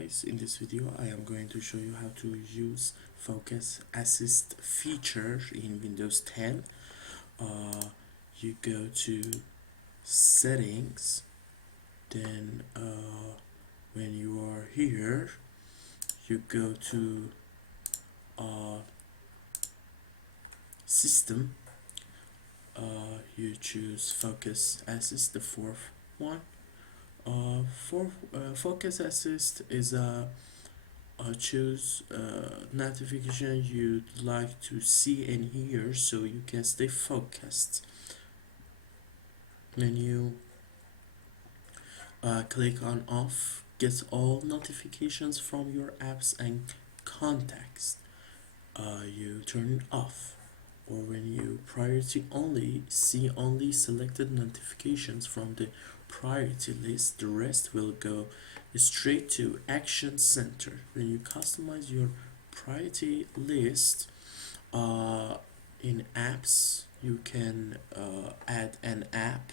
guys, in this video I am going to show you how to use focus assist feature in Windows 10. You go to settings, then when you are here you go to system, you choose focus assist, the fourth one. For focus assist is choose notification you'd like to see and hear so you can stay focused. When you click on off, get all notifications from your apps and contacts. You turn it off. Or when you priority only, see only selected notifications from the priority list, the rest will go straight to action center. When you customize your priority list in apps, you can add an app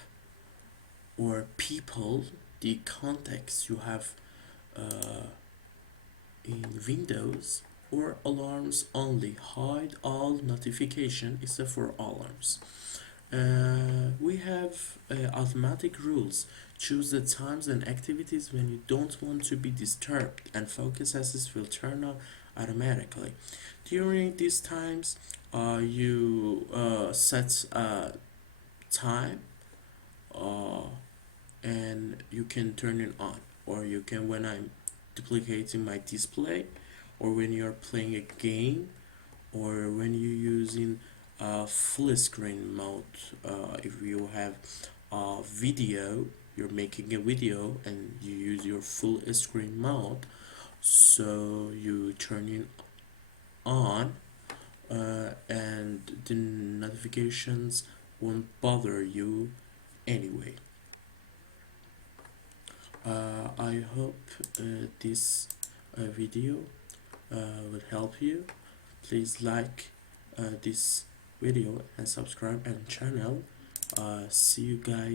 or people, the contacts you have in Windows, or alarms only, hide all notification except for alarms. We have automatic rules. Choose the times and activities when you don't want to be disturbed, and focus assist will turn on automatically. During these times, you set a time, and you can turn it on, or you can, when I'm duplicating my display, or when you're playing a game, or when you're using full screen mode. If you have a video, you're making a video and you use your full screen mode, so you turn it on, and the notifications won't bother you anyway. I hope this video will help you. Please like this video and subscribe and channel. See you guys